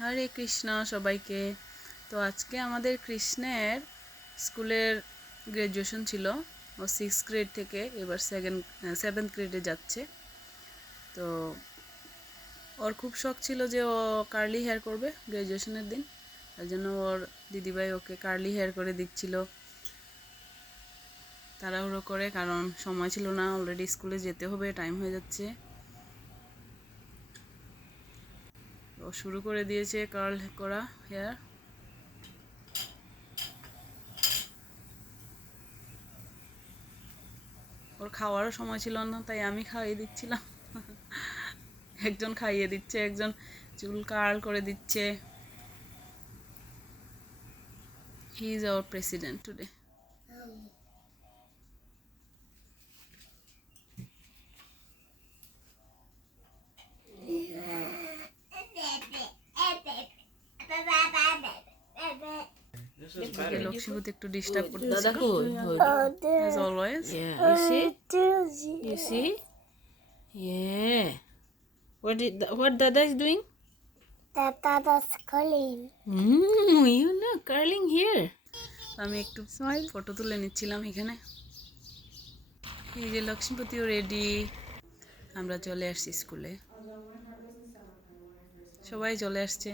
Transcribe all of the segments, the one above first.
হরে কৃষ্ণ সবাইকে। তো আজকে আমাদের কৃষ্ণের স্কুলের গ্র্যাজুয়েশন ছিল। ও 6th গ্রেড থেকে এবার 7th গ্রেডে যাচ্ছে। তো ওর খুব শখ ছিল যে ও কার্লি হেয়ার করবে গ্র্যাজুয়েশনের দিন। তার জন্য ওর দিদিভাই ওকে কার্লি হেয়ার করে দিচ্ছিল তাড়াহুড়ো করে, কারণ সময় ছিল না, অলরেডি স্কুলে যেতে হবে, টাইম হয়ে যাচ্ছে। ও শুরু করে দিয়েছে কার্ল করা হেয়ার। ওর খাওয়ারও সময় ছিল না, তাই আমি খাইয়ে দিচ্ছিলাম। একজন খাইয়ে দিচ্ছে, একজন চুল কার্ল করে দিচ্ছে। He is our president today. Lakshmipati একটু ডিস্টার্ব করতেছে as always. Yeah, you see? Yeah. What Dada is doing? Dada's calling. You know, curling here. আমি একটু ফটো তুলে নিচ্ছিলাম এখানে। এই যে লক্ষ্মীপতিও রেডি। আমরা চলে আসছি স্কুলে, সবাই চলে আসছে,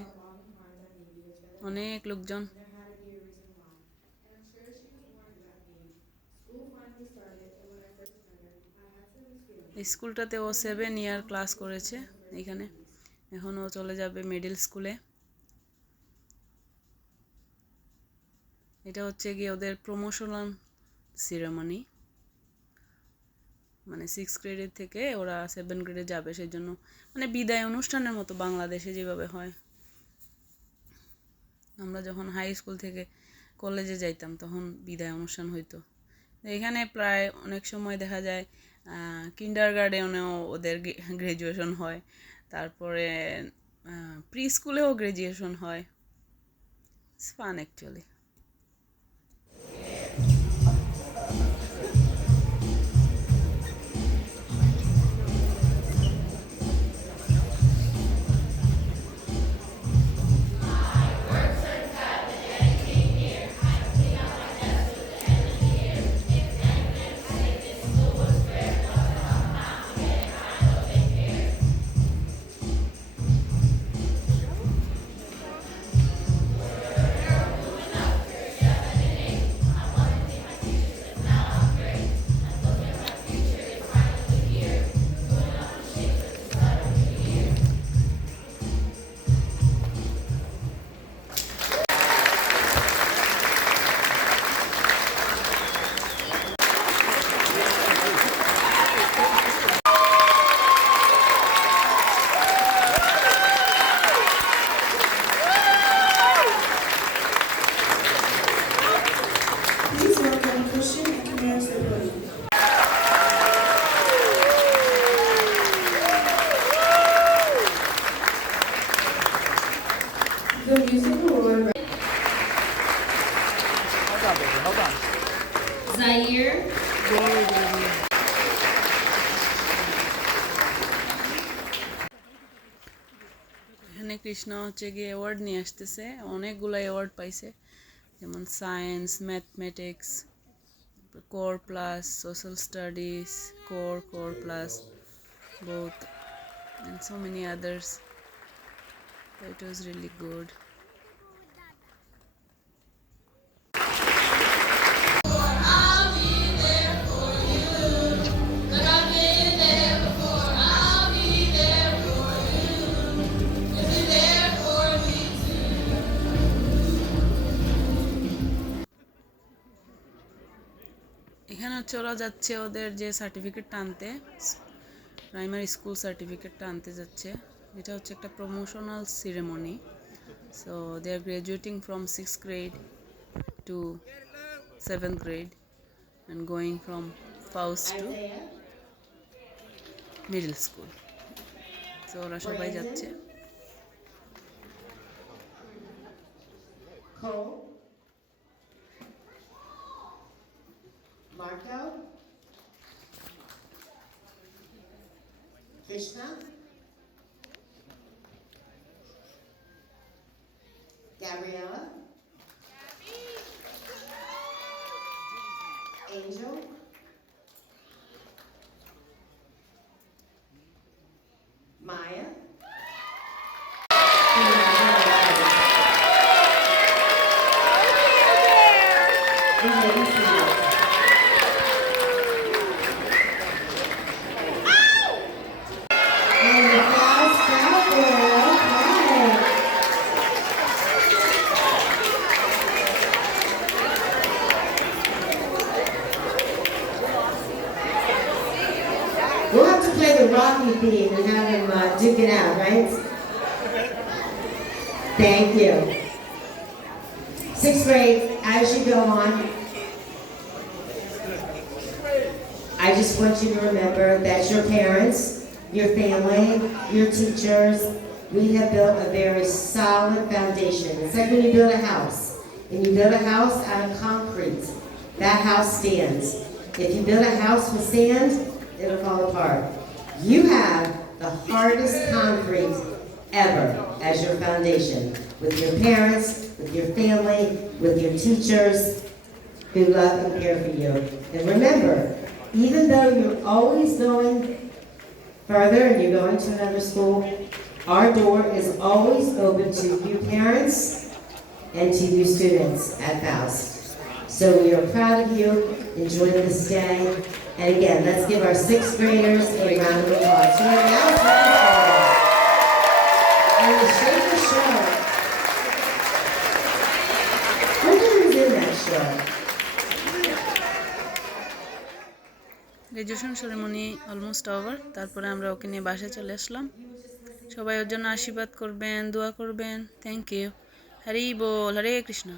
অনেক লোকজন। স্কুলটাতে ও 7 ইয়ার ক্লাস করেছে এখানে। এখন ও চলে যাবে মিডল স্কুলে। এটা হচ্ছে গিয়ে ওদের প্রমোশনাল সিরেমনি, মানে 6 গ্রেডের থেকে ওরা 7 গ্রেডে যাবে, সেই জন্য মানে বিদায় অনুষ্ঠানের মতো বাংলাদেশে যেভাবে হয়। আমরা যখন হাই স্কুল থেকে কলেজে যাইতাম তখন বিদায় অনুষ্ঠান হইতো। এখানে প্রায় অনেক সময় দেখা যায় কিন্ডার গার্ডেনেও ওদের গ্র্যাজুয়েশন হয়, তারপরে প্রি স্কুলেও গ্র্যাজুয়েশন হয়। It's fun actually. Please welcome Christian and Amanda Williams. The music will run right. Zaire, এখানে কৃষ্ণ হচ্ছে গিয়ে অ্যাওয়ার্ড নিয়ে আসতেছে, অনেকগুলো অ্যাওয়ার্ড পাইছে, যেমন science, mathematics, core plus, social studies, core plus, both, and so many others. So it was really good. এখানে হচ্ছে ওরা যাচ্ছে ওদের যে সার্টিফিকেটটা আনতে, প্রাইমারি স্কুল সার্টিফিকেটটা আনতে যাচ্ছে। এটা হচ্ছে একটা promotional ceremony. So they are graduating from 6th grade to 7th grade and going from first to middle school. So ওরা সবাই যাচ্ছে। Cole, Marco, Krishna, Gabriella. Angel. Maya. And the class out there, okay. We'll have to play the Rocky theme and have him duke it out, right? Thank you. 6th grade, as you go on, I just want you to remember that your parents, your family, your teachers, we have built a very solid foundation. It's like when you build a house. And you build a house out of concrete. That house stands. If you build a house with sand, it'll fall apart. You have the hardest concrete ever as your foundation, with your parents, with your family, with your teachers who love and care for you. And remember, even though you're always going further and you're going to another school, our door is always open to you parents and to you students at Faust. So we are proud of you. Enjoy this day. And again, let's give our 6th graders a round of applause. We are now 7th graders. And the Shaker Show. Wonder who's in that show? Graduation ceremony almost over. তারপরে আমরা ওকে নিয়ে বাসায় চলে আসলাম। সবাই ওর জন্য আশীর্বাদ করবেন, দোয়া করবেন। Thank you. হরি বল, হরে কৃষ্ণ।